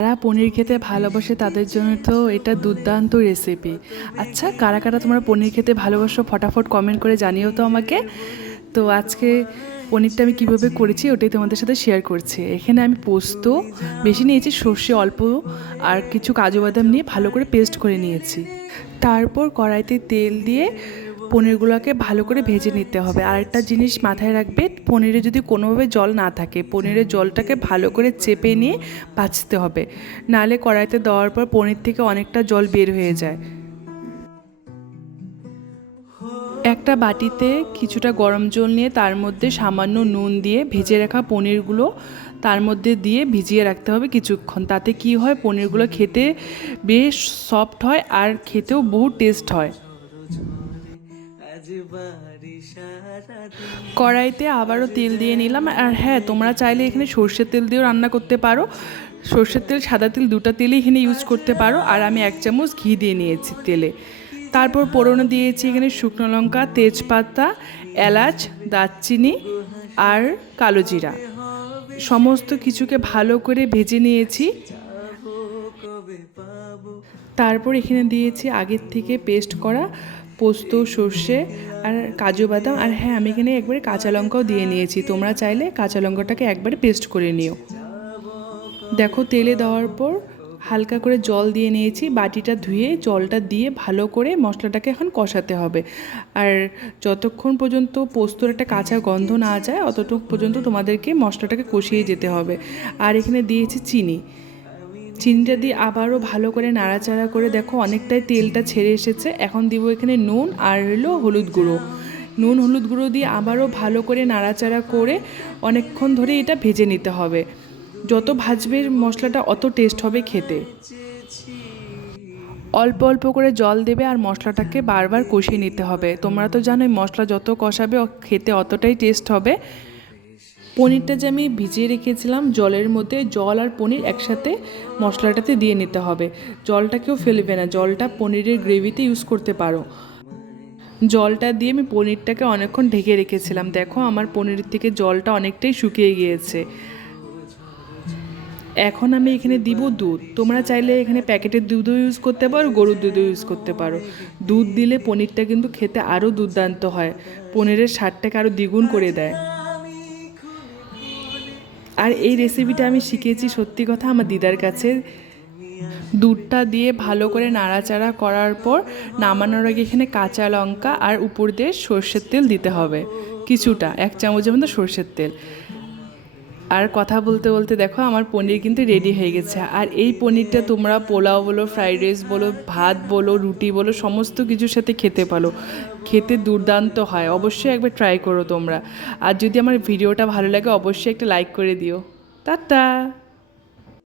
যারা পনির খেতে ভালোবাসে তাদের জন্য তো এটা দুর্দান্ত রেসিপি। আচ্ছা, কারা কারা তোমরা পনির খেতে ভালোবাসো ফটাফট কমেন্ট করে জানিও তো আমাকে। তো আজকে পনিরটা আমি কীভাবে করেছি ওটাই তোমাদের সাথে শেয়ার করছি। এখানে আমি পোস্ত বেশি নিয়েছি, সর্ষে অল্প আর কিছু কাজু বাদাম নিয়ে ভালো করে পেস্ট করে নিয়েছি। তারপর কড়াইতে তেল দিয়ে পনিরগুলোকে ভালো করে ভেজে নিতে হবে। আর একটা জিনিস মাথায় রাখবে, পনিরে যদি কোনোভাবে জল না থাকে, পনিরের জলটাকে ভালো করে চেপে নিয়ে ভাজতে হবে, নাহলে কড়াইতে দেওয়ার পর পনির থেকে অনেকটা জল বের হয়ে যায়। একটা বাটিতে কিছুটা গরম জল নিয়ে তার মধ্যে সামান্য নুন দিয়ে ভেজে রাখা পনিরগুলো তার মধ্যে দিয়ে ভিজিয়ে রাখতে হবে কিছুক্ষণ। তাতে কি হয়, পনিরগুলো খেতে বেশ সফট হয় আর খেতেও বহু টেস্ট হয়। কড়াইতে আবারও তেল দিয়ে নিলাম। আর হ্যাঁ, তোমরা চাইলে এখানে সর্ষের তেল দিয়েও রান্না করতে পারো। সর্ষের তেল, সাদা তেল দুটো তেলই এখানে ইউজ করতে পারো। আর আমি 1 চামচ ঘি দিয়ে নিয়েছি তেলে। তারপর ফোড়নে দিয়েছি এখানে শুকনো লঙ্কা, তেজপাতা, এলাচ, দারচিনি আর কালো জিরা। সমস্ত কিছুকে ভালো করে ভেজে নিয়েছি। তারপর এখানে দিয়েছি আগের থেকে পেস্ট করা পোস্ত, সর্ষে আর কাজু বাদাম। আর হ্যাঁ, আমি এখানে একবারে কাঁচা লঙ্কাও দিয়ে নিয়েছি। তোমরা চাইলে কাঁচা লঙ্কাটাকে একবারে পেস্ট করে নিও। দেখো, তেলে দেওয়ার পর হালকা করে জল দিয়ে নিয়েছি। বাটিটা ধুয়ে জলটা দিয়ে ভালো করে মশলাটাকে এখন কষাতে হবে। আর যতক্ষণ পর্যন্ত পোস্তর একটা কাঁচা গন্ধ না যায় অতটুকু পর্যন্ত তোমাদেরকে মশলাটাকে কষিয়ে যেতে হবে। আর এখানে দিয়েছি চিনিটা দিয়ে আবারও ভালো করে নাড়াচাড়া করে দেখো অনেকটাই তেলটা ছেড়ে এসেছে। এখন দিব এখানে নুন আর হলুদ গুঁড়ো। নুন হলুদ গুঁড়ো দিয়ে আবারও ভালো করে নাড়াচাড়া করে অনেকক্ষণ ধরে এটা ভেজে নিতে হবে। যত ভাজবে মশলাটা অত টেস্ট হবে খেতে। অল্প অল্প করে জল দেবে আর মশলাটাকে বারবার কষিয়ে নিতে হবে। তোমরা তো জানোই মশলা যত কষাবে খেতে অতটাই টেস্ট হবে। পনিরটা যে আমি ভিজিয়ে রেখেছিলাম জলের মধ্যে, জল আর পনির একসাথে মশলাটাতে দিয়ে নিতে হবে। জলটাকেও ফেলবে না, জলটা পনিরের গ্রেভিতে ইউজ করতে পারো। জলটা দিয়ে আমি পনিরটাকে অনেকক্ষণ ঢেকে রেখেছিলাম। দেখো, আমার পনিরের থেকে জলটা অনেকটাই শুকিয়ে গিয়েছে। এখন আমি এখানে দিব দুধ। তোমরা চাইলে এখানে প্যাকেটের দুধও ইউজ করতে পারো, গরুর দুধও ইউজ করতে পারো। দুধ দিলে পনিরটা কিন্তু খেতে আরও দুর্দান্ত হয়, পনিরের স্বাদটাকে আরও দ্বিগুণ করে দেয়। আর এই রেসিপিটা আমি শিখেছি সত্যি কথা আমার দিদার কাছে। দুধটা দিয়ে ভালো করে নাড়াচাড়া করার পর নামানোর আগে এখানে কাঁচা লঙ্কা আর উপর দিয়ে সর্ষের তেল দিতে হবে, কিছুটা 1 চামচের মতো সর্ষের তেল। আর কথা বলতে বলতে দেখো আমার পনির কিন্তু রেডি হয়ে গেছে। আর এই পনিরটা তোমরা পোলাও বলো, ফ্রাইড রাইস বলো, ভাত বলো, রুটি বলো, সমস্ত কিছুর সাথে খেতে পারো। খেতে দুর্দান্ত হয়, অবশ্যই একবার ট্রাই করো তোমরা। আর যদি আমার ভিডিওটা ভালো লাগে অবশ্যই একটা লাইক করে দিও। টাটা।